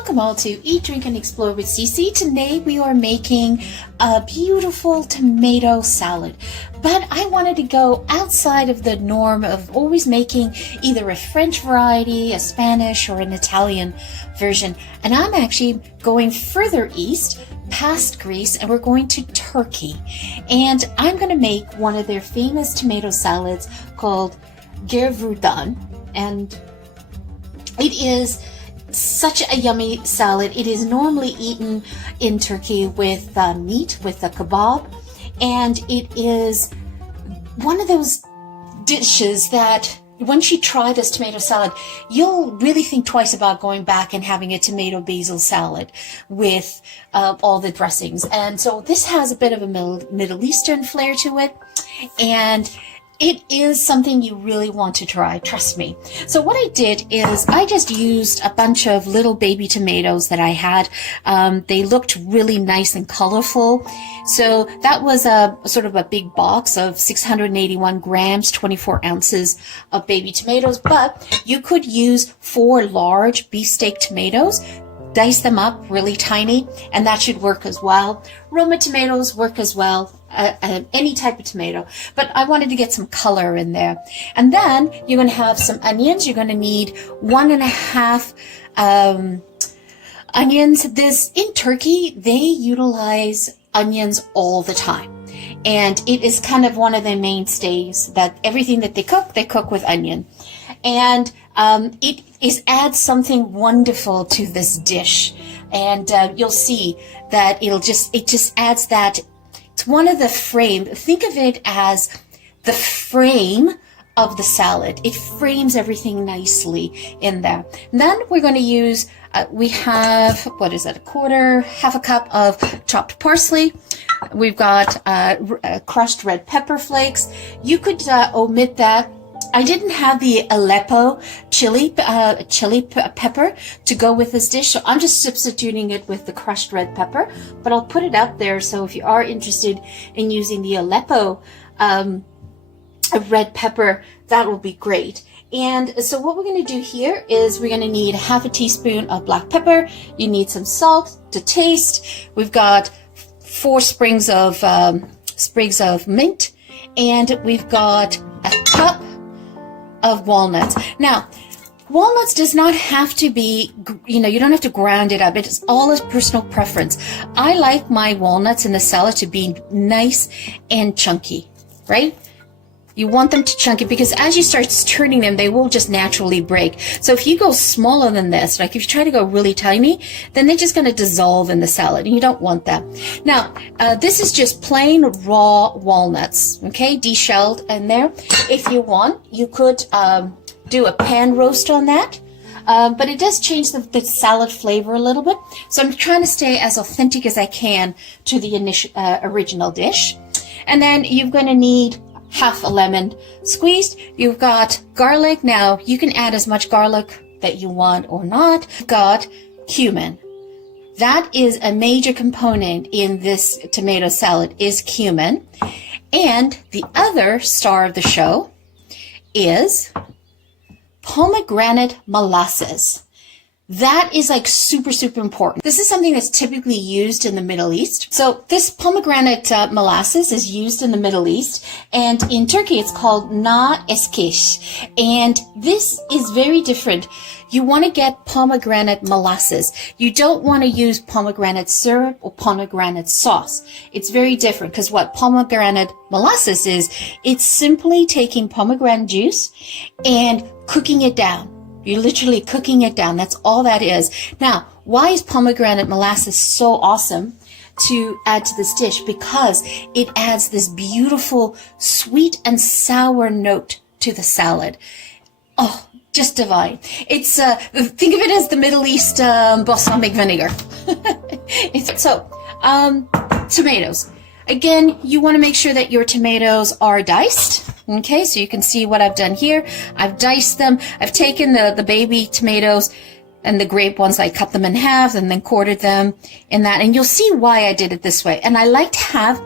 Welcome all to Eat, Drink, and Explore with Cece. Today we are making a beautiful tomato salad, but I wanted to go outside of the norm of always making either a French variety, a Spanish, or an Italian version, and I'm actually going further east past Greece, and we're going to Turkey, and I'm going to make one of their famous tomato salads called Gavurdagi, and it is such a yummy salad. It is normally eaten in Turkey with meat, with a kebab, and it is one of those dishes that once you try this tomato salad, you'll really think twice about going back and having a tomato basil salad with all the dressings. And so this has a bit of a Middle Eastern flair to it, and it is something you really want to try, trust me. So what I did is I just used a bunch of little baby tomatoes that I had. They looked really nice and colorful. So that was a sort of a big box of 681 grams, 24 ounces of baby tomatoes. But you could use 4 large beefsteak tomatoes, dice them up really tiny, and that should work as well. Roma tomatoes work as well. Any type of tomato, but I wanted to get some color in there. And then you're going to have some onions. You're going to need 1.5 onions. In Turkey, they utilize onions all the time, and it is kind of one of their mainstays that everything that they cook with onion, and it adds something wonderful to this dish, and you'll see that it just adds that. It's one of the frame. Think of it as the frame of the salad. It frames everything nicely in there. And then we're going to use, we have, half a cup of chopped parsley. We've got crushed red pepper flakes. You could omit that. I didn't have the Aleppo chili pepper to go with this dish, so I'm just substituting it with the crushed red pepper, but I'll put it up there, so if you are interested in using the Aleppo red pepper, that will be great. And so what we're going to do here is we're going to need half a teaspoon of black pepper. You need some salt to taste. We've got 4 sprigs of mint, and we've got a cup of walnuts. Now, walnuts does not have to be, you don't have to ground it up. It's all a personal preference. I like my walnuts in the salad to be nice and chunky, right? You want them to chunky because as you start turning them, they will just naturally break. So if you go smaller than this, like if you try to go really tiny, then they're just going to dissolve in the salad, and you don't want that. Now, this is just plain raw walnuts, okay, deshelled in there. If you want, you could do a pan roast on that. But it does change the salad flavor a little bit. So I'm trying to stay as authentic as I can to the original dish. And then you're going to need half a lemon squeezed. You've got garlic. Now you can add as much garlic that you want or not. You've got cumin. That is a major component in this tomato salad, is cumin. And the other star of the show is pomegranate molasses. That is like super, super important. This is something that's typically used in the Middle East. So this pomegranate molasses is used in the Middle East, and in Turkey it's called na eskish. And this is very different. You want to get pomegranate molasses. You don't want to use pomegranate syrup or pomegranate sauce. It's very different, because what pomegranate molasses is, it's simply taking pomegranate juice and cooking it down. You're literally cooking it down. That's all that is. Now, why is pomegranate molasses so awesome to add to this dish? Because it adds this beautiful sweet and sour note to the salad. Oh, just divine. It's think of it as the Middle East balsamic vinegar. Tomatoes. Again, you want to make sure that your tomatoes are diced. Okay, so you can see what I've done here. I've diced them. I've taken the baby tomatoes and the grape ones. I cut them in half and then quartered them in that. And you'll see why I did it this way. And I like to have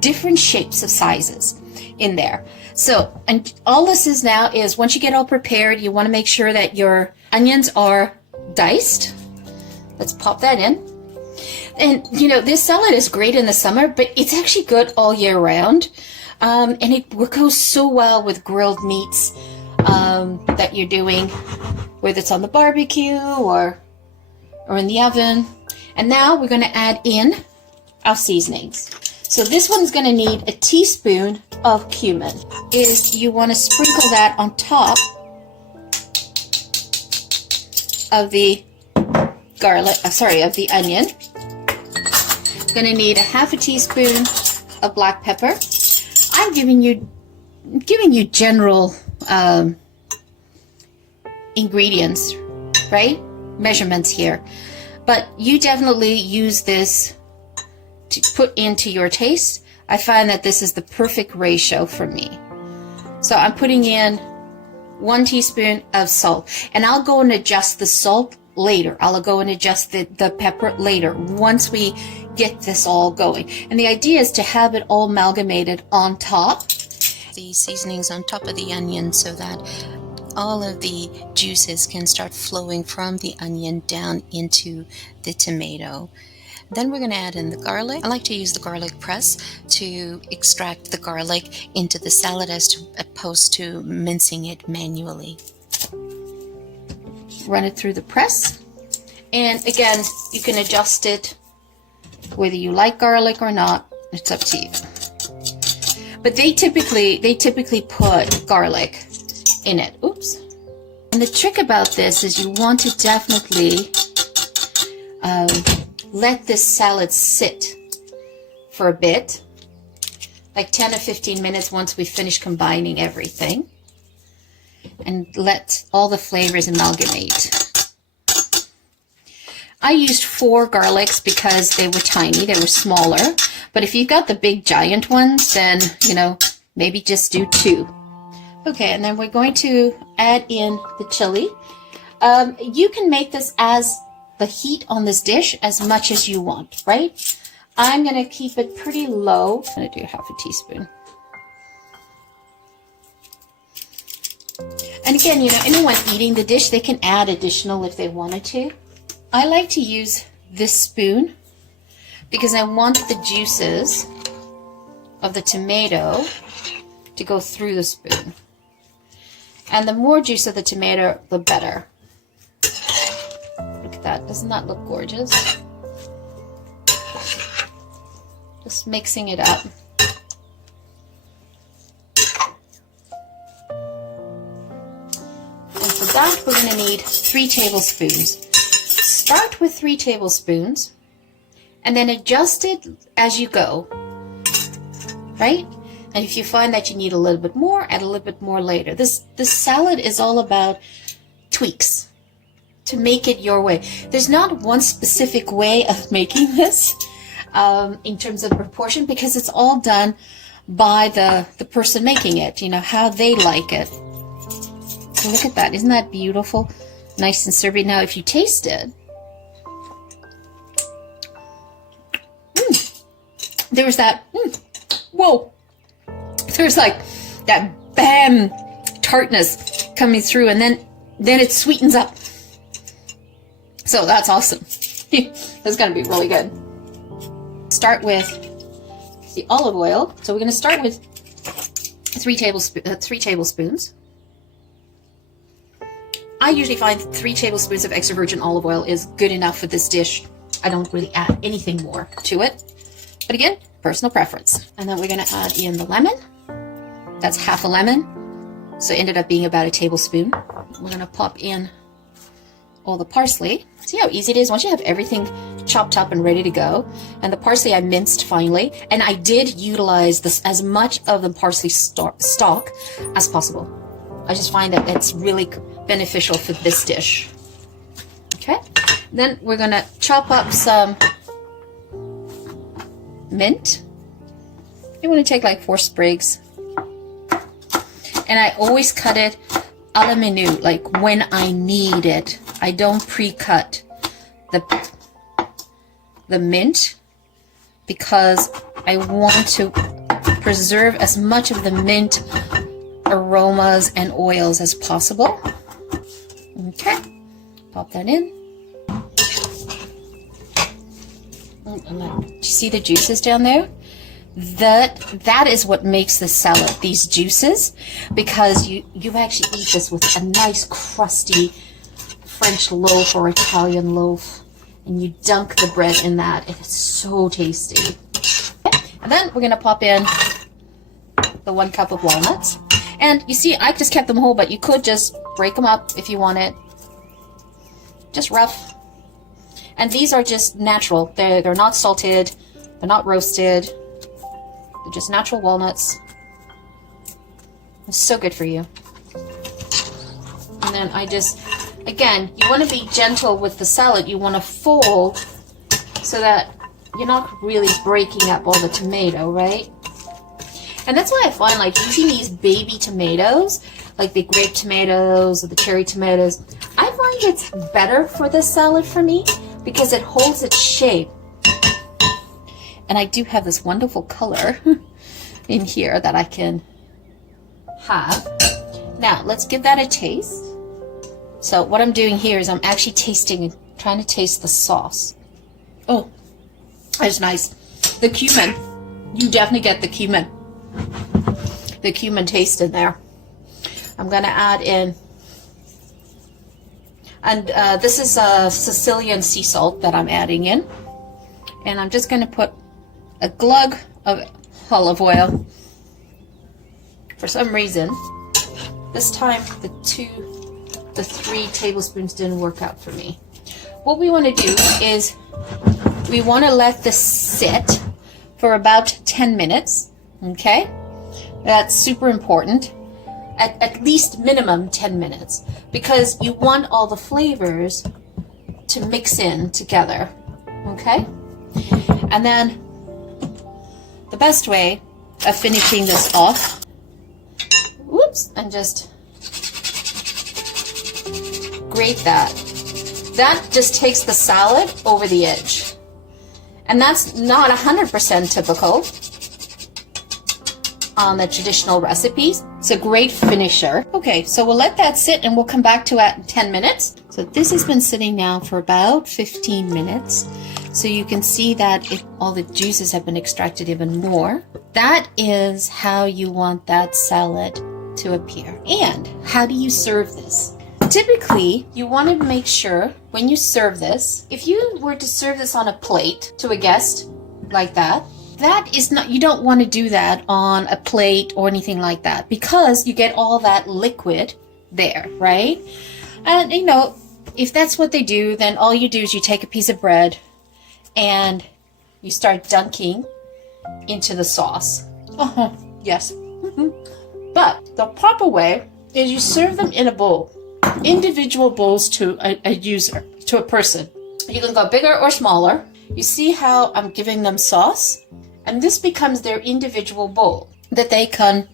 different shapes of sizes in there. So, and all this is now is once you get all prepared, you want to make sure that your onions are diced. Let's pop that in. And you know, this salad is great in the summer, but it's actually good all year round. And it goes so well with grilled meats that you're doing, whether it's on the barbecue or in the oven. And now we're going to add in our seasonings. So this one's going to need a teaspoon of cumin. You want to sprinkle that on top of the garlic, of the onion. Going to need a half a teaspoon of black pepper. I'm giving you general ingredients, right? Measurements here. But you definitely use this to put into your taste. I find that this is the perfect ratio for me. So I'm putting in 1 teaspoon of salt, and I'll go and adjust the salt later. I'll go and adjust the pepper later once we get this all going. And the idea is to have it all amalgamated on top. The seasonings on top of the onion so that all of the juices can start flowing from the onion down into the tomato. Then we're going to add in the garlic. I like to use the garlic press to extract the garlic into the salad as opposed to mincing it manually. Run it through the press, and again, you can adjust it whether you like garlic or not. It's up to you. But they typically put garlic in it. Oops. And the trick about this is you want to definitely let this salad sit for a bit, like 10 or 15 minutes once we finish combining everything, and let all the flavors amalgamate. I used 4 garlics because they were tiny, they were smaller, but if you've got the big giant ones, then, you know, maybe just do 2. Okay, and then we're going to add in the chili. You can make this as the heat on this dish as much as you want, right? I'm going to keep it pretty low. I'm going to do half a teaspoon. And again, you know, anyone eating the dish, they can add additional if they wanted to. I like to use this spoon because I want the juices of the tomato to go through the spoon. And the more juice of the tomato, the better. Look at that. Doesn't that look gorgeous? Just mixing it up. And for that, we're going to need 3 tablespoons. Start with 3 tablespoons and then adjust it as you go, right? And if you find that you need a little bit more, add a little bit more later. This salad is all about tweaks to make it your way. There's not one specific way of making this in terms of proportion, because it's all done by the person making it, you know, how they like it. So look at that. Isn't that beautiful? Nice and syrupy. Now, if you taste it, there's that, whoa. There's like that bam tartness coming through, and then it sweetens up. So that's awesome. That's going to be really good. Start with the olive oil. So we're going to start with 3 tablespoons. I usually find 3 tablespoons of extra virgin olive oil is good enough for this dish. I don't really add anything more to it. But again, personal preference. And then we're going to add in the lemon. That's half a lemon. So it ended up being about a tablespoon. We're going to pop in all the parsley. See how easy it is once you have everything chopped up and ready to go. And the parsley I minced finely. And I did utilize this as much of the parsley stalk as possible. I just find that it's really beneficial for this dish. Okay. Then we're going to chop up some mint. You want to take like 4 sprigs. And I always cut it a la minute, like when I need it. I don't pre-cut the mint because I want to preserve as much of the mint aromas and oils as possible. Okay, pop that in. Do you see the juices down there? That is what makes the salad, these juices, because you actually eat this with a nice crusty French loaf or Italian loaf, and you dunk the bread in that. It is so tasty. And then we're gonna pop in the 1 cup of walnuts. And you see, I just kept them whole, but you could just break them up if you want it. Just rough. And these are just natural. They're not salted. They're not roasted. They're just natural walnuts. It's so good for you. And then I just, again, you want to be gentle with the salad. You want to fold so that you're not really breaking up all the tomato, right? And that's why I find, like, using these baby tomatoes, like the grape tomatoes or the cherry tomatoes, I find it's better for this salad for me because it holds its shape. And I do have this wonderful color in here that I can have. Now, let's give that a taste. So what I'm doing here is I'm actually trying to taste the sauce. Oh, that's nice. The cumin. You definitely get the cumin. The cumin taste in there. I'm going to add in, and this is Sicilian sea salt that I'm adding in. And I'm just going to put a glug of olive oil. For some reason, this time the 3 tablespoons didn't work out for me. What we want to do is we want to let this sit for about 10 minutes. Okay? That's super important. At least minimum 10 minutes, because you want all the flavors to mix in together. Okay? And then the best way of finishing this off, whoops, and just grate that. That just takes the salad over the edge. And that's not 100% typical on the traditional recipes. It's a great finisher. Okay, so we'll let that sit and we'll come back to it in 10 minutes. So this has been sitting now for about 15 minutes. So you can see that all the juices have been extracted even more. That is how you want that salad to appear. And how do you serve this? Typically, you want to make sure when you serve this, if you were to serve this on a plate to a guest like that, that is not, you don't want to do that on a plate or anything like that, because you get all that liquid there, right? And you know, if that's what they do, then all you do is you take a piece of bread and you start dunking into the sauce. Oh, yes. But the proper way is you serve them in a bowl, individual bowls to a user, to a person. You can go bigger or smaller. You see how I'm giving them sauce? And this becomes their individual bowl that they can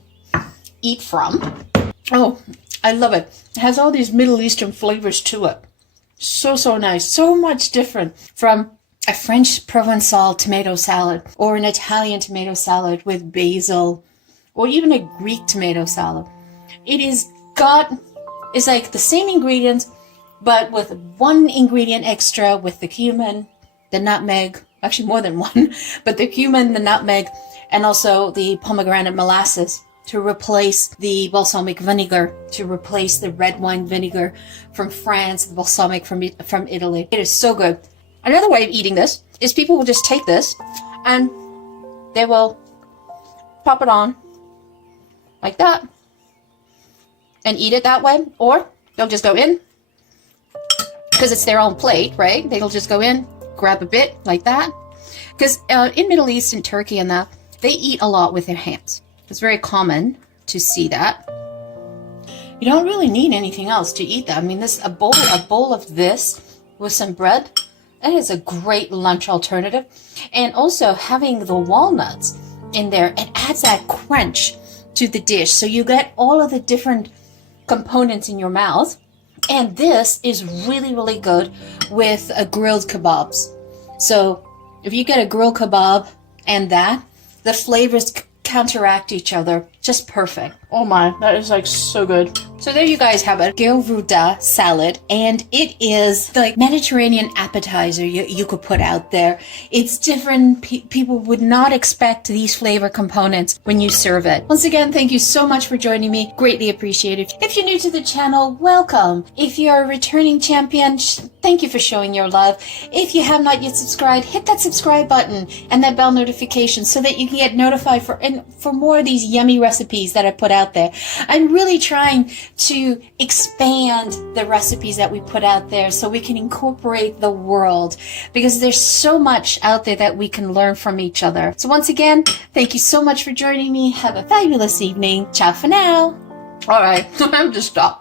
eat from. Oh, I love it. It has all these Middle Eastern flavors to it. So, so nice. So much different from a French Provençal tomato salad or an Italian tomato salad with basil or even a Greek tomato salad. It's like the same ingredients, but with 1 ingredient extra with the cumin, the nutmeg, actually more than 1, but the cumin, the nutmeg, and also the pomegranate molasses to replace the balsamic vinegar, to replace the red wine vinegar from France, the balsamic from Italy. It is so good. Another way of eating this is people will just take this and they will pop it on like that and eat it that way, or they'll just go in, because it's their own plate, right? They'll just go in, grab a bit like that, because in Middle East and Turkey and that, they eat a lot with their hands. It's very common to see that. You don't really need anything else to eat that. I mean, a bowl of this with some bread, that is a great lunch alternative. And also having the walnuts in there, it adds that crunch to the dish, so you get all of the different components in your mouth. And this is really, really good with grilled kebabs. So if you get a grilled kebab and that, the flavors counteract each other just perfect. Oh my, that is like so good. So there you guys have it, Gavurdagi Salad, and it is like Mediterranean appetizer you could put out there. It's different. People would not expect these flavor components when you serve it. Once again, thank you so much for joining me. Greatly appreciated. If you're new to the channel, welcome. If you're a returning champion, thank you for showing your love. If you have not yet subscribed, hit that subscribe button and that bell notification so that you can get notified for more of these yummy recipes that I put out there. I'm really trying to expand the recipes that we put out there so we can incorporate the world, because there's so much out there that we can learn from each other. So once again, thank you so much for joining me. Have a fabulous evening. Ciao for now. All right, I'm just stopped.